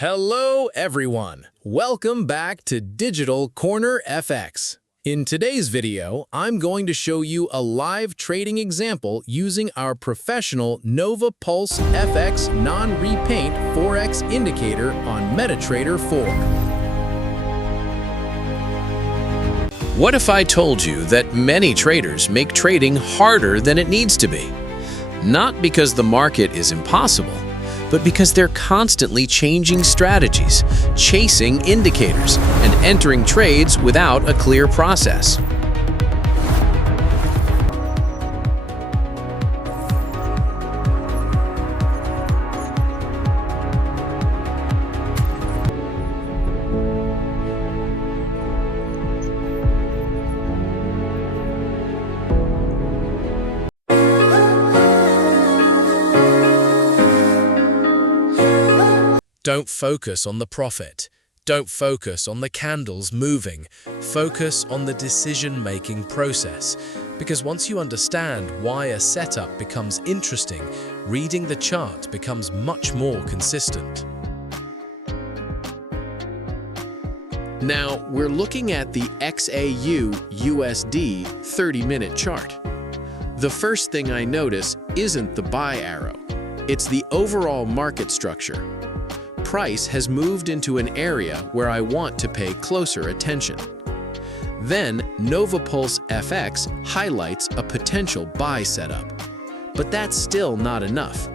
Hello everyone! Welcome back to Digital Corner FX. In today's video, I'm going to show you a live trading example using our professional NovaPulse FX Non-Repaint Forex indicator on MetaTrader 4. What if I told you that many traders make trading harder than it needs to be? Not because the market is impossible, but because they're constantly changing strategies, chasing indicators, and entering trades without a clear process. Don't focus on the profit. Don't focus on the candles moving. Focus on the decision-making process. Because once you understand why a setup becomes interesting, reading the chart becomes much more consistent. Now, we're looking at the XAUUSD 30-minute chart. The first thing I notice isn't the buy arrow. It's the overall market structure. Price has moved into an area where I want to pay closer attention. Then NovaPulse FX highlights a potential buy setup. But that's still not enough.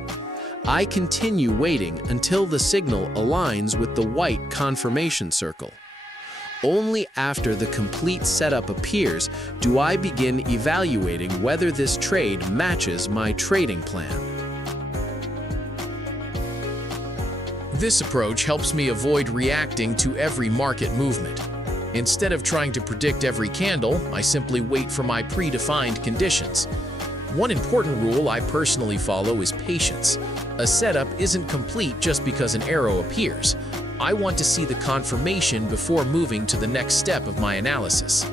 I continue waiting until the signal aligns with the white confirmation circle. Only after the complete setup appears do I begin evaluating whether this trade matches my trading plan. This approach helps me avoid reacting to every market movement. Instead of trying to predict every candle, I simply wait for my predefined conditions. One important rule I personally follow is patience. A setup isn't complete just because an arrow appears. I want to see the confirmation before moving to the next step of my analysis.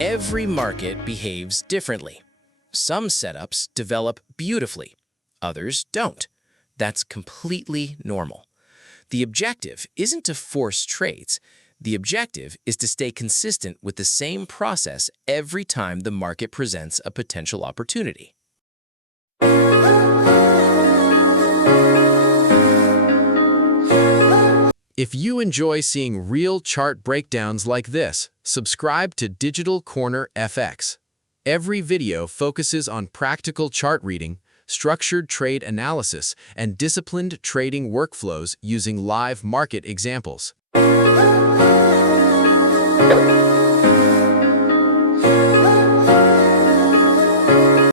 Every market behaves differently. Some setups develop beautifully. Others don't. That's completely normal. The objective isn't to force trades. The objective is to stay consistent with the same process every time the market presents a potential opportunity. If you enjoy seeing real chart breakdowns like this, subscribe to Digital Corner FX. Every video focuses on practical chart reading, structured trade analysis, and disciplined trading workflows using live market examples.